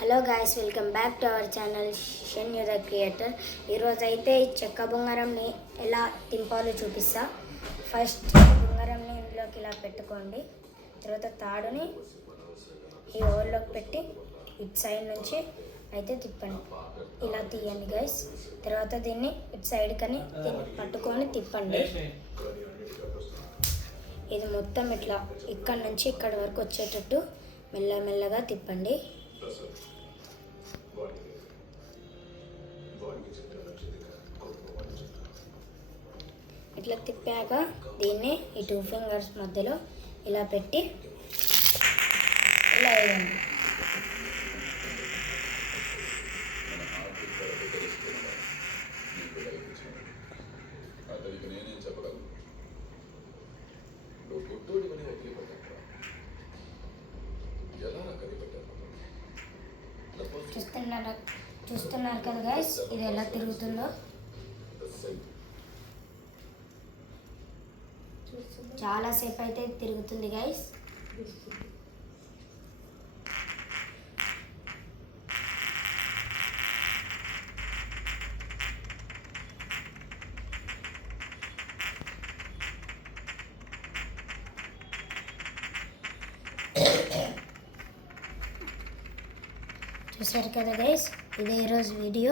Hello guys, welcome back to our channel షెన్యూ the creator. ఈరోజు అయితే ఈ చెక్క బొంగరంని ఎలా తింపాలో చూపిస్తా. ఫస్ట్ బొంగరంని ఇందులోకి ఇలా పెట్టుకోండి. తర్వాత తాడుని ఈ ఓవర్లోకి పెట్టి ఇటు సైడ్ నుంచి అయితే తిప్పండి. ఇలా తీయండి గైస్. తర్వాత దీన్ని ఇటు సైడ్ కని దీన్ని పట్టుకొని తిప్పండి. ఇది మొత్తం ఇట్లా ఇక్కడ నుంచి ఇక్కడ వరకు వచ్చేటట్టు మెల్లమెల్లగా తిప్పండి. ఇట్లా తిప్పాక దీన్ని ఈ 2 ఫింగర్స్ మధ్యలో ఇలా పెట్టి ఇలా వేయండి. చూస్తున్నారు కదా గైస్, ఇది ఎలా తిరుగుతుందో. చాలాసేపు అయితే తిరుగుతుంది గైస్. చూసారు కదా గైస్, ఇదే ఈరోజు వీడియో.